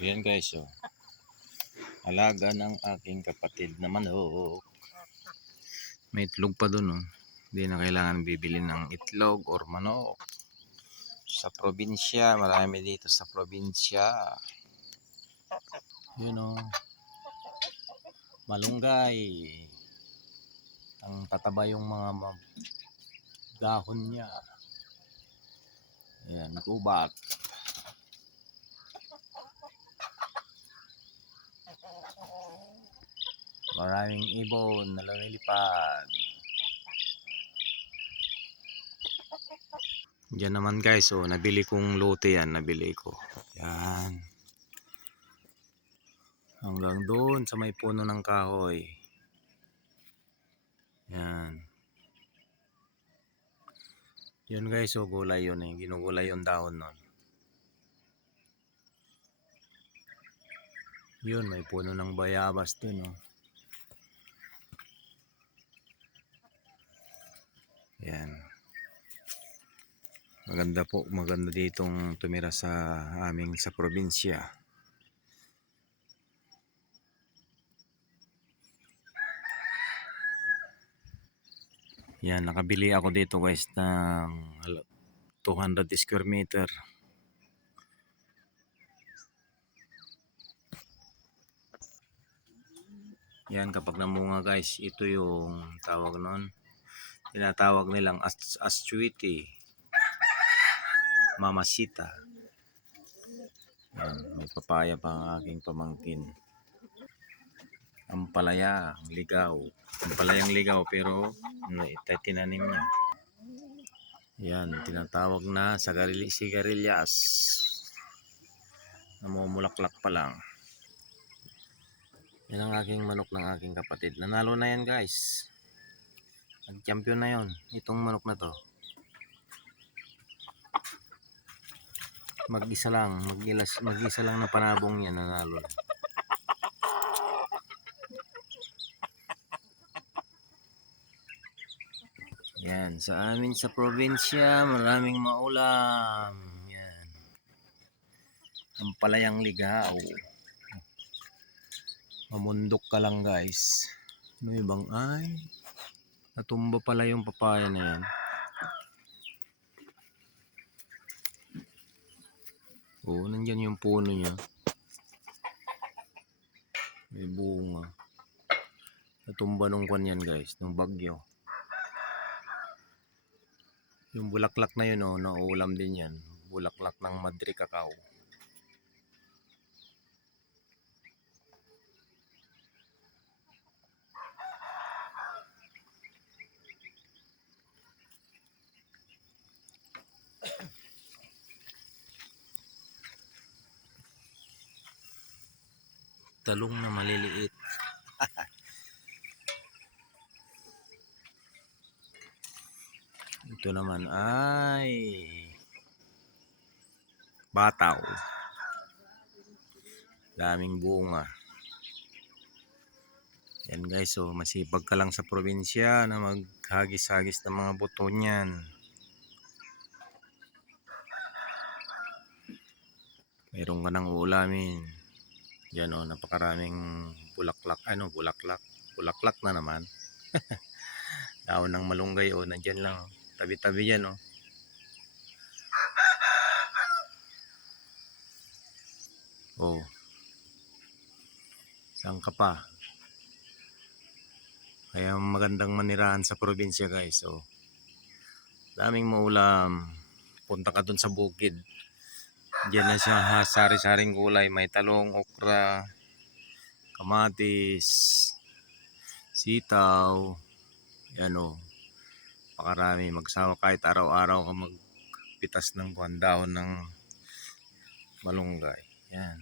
Ayan guys, oh. Alaga ng aking kapatid na manok. May itlog pa dun, oh. Hindi na kailangan bibili ng itlog or manok. Sa probinsya, marami dito sa probinsya. Yun, oh. Malunggay. Ang tataba yung mga dahon niya. Ayan, gubat. Maraming ibon na lumilipad. Diyan naman guys, oh, nabili kong lote yan, nabili ko. Yan. Hanggang doon sa may puno ng kahoy. Yan. Yun guys, oh, gulay yun eh. Ginugulay yung dahon nun. Yun, may puno ng bayabas dun, oh. Yan. Maganda po, maganda ditong tumira sa aming sa probinsya. Yan, nakabili ako dito guys ng 200 square meter. Yan, kapag namunga guys, ito yung tawag nun. Tinatawag nilang astuity. Mamasita. Yan, may papaya pa ang aking pamangkin. Ampalaya, ligaw. Ampalayang ligaw pero tinanim niya. Yan, tinatawag na sigarilyas. Namumulaklak pa lang. Yan ang aking manok ng aking kapatid. Nanalo na yan guys. Nag-champion na yon. Itong manok na to. Mag-isa lang na panabong yan, nanalo. Yan, sa amin sa probinsya, maraming maulam. Yan. Ang palayang ligaw. Mamundok ka lang guys. Ano ibang ay? Natumba pala yung papaya na yan. Oo, nandyan yung puno niya. May bunga. Natumba nung kwan yan guys, nung bagyo. Yung bulaklak na yun, oh, nauulam din yan. Bulaklak ng Madre Cacao. Talong na maliliit. Ito naman ay bataw. Daming bunga. Yan guys, so masipag ka lang sa probinsya na maghagis-hagis ng mga buto niyan. Mayroon ka ng ulamin. Yan, oh, napakaraming bulaklak. Ano, bulaklak? Bulaklak na naman. Daon ng malunggay, oh, nandyan lang. Tabi-tabi yan, oh. Oh. Saan ka pa? Kaya magandang manirahan sa probinsya guys, oh. Daming maulam. Punta ka dun sa bukid. Diyan na siya, sari-saring gulay. May talong, okra, kamatis, sitaw. Yan, oh. Pakarami. Magsawa kahit araw-araw ka magpitas ng dahon ng malunggay. Yan.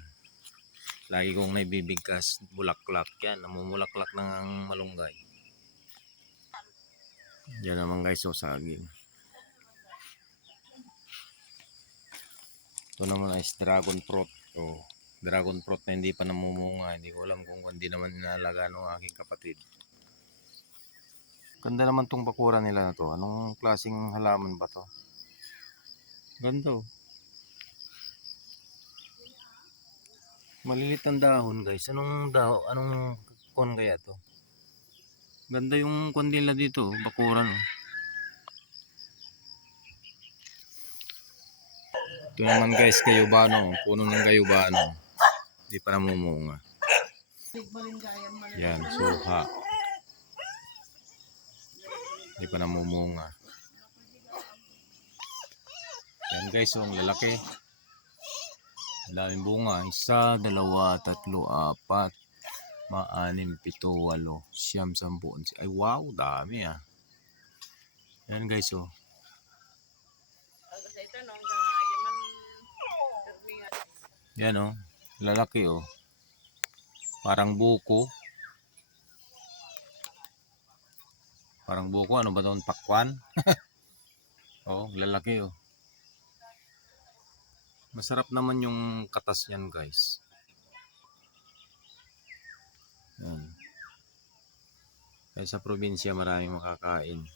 Lagi kong naibibigkas bulaklak. Yan, namumulaklak ng malunggay. Yan naman guys, oh, saging. Ito naman ay dragon fruit. Oh, dragon fruit na hindi pa namumunga. Hindi ko alam kung hindi naman inalagaan ng aking kapatid. Ganda naman tong bakura nila na to. Anong klaseng halaman ba to? Ganda, oh. Malilit ang dahon guys. Anong kon kaya to? Ganda yung kon nila dito, bakuran. Oh. Ito naman guys, gayubano. Puno ng gayubano. Hindi pa namumunga. Yan, suha. Hindi pa namumunga. Yan guys, yung lalaki. Daming bunga. 1, 2, 3, 4, 5, 6, 7, 8, 9, 10. Ay wow, dami ah. Yan guys oh. Yan oh, lalaki oh. Parang buko. Parang buko, ano ba 'tong pakwan? Oh, lalaki oh. Masarap naman yung katas niyan guys. Yan. Kaya sa probinsya maraming makakain.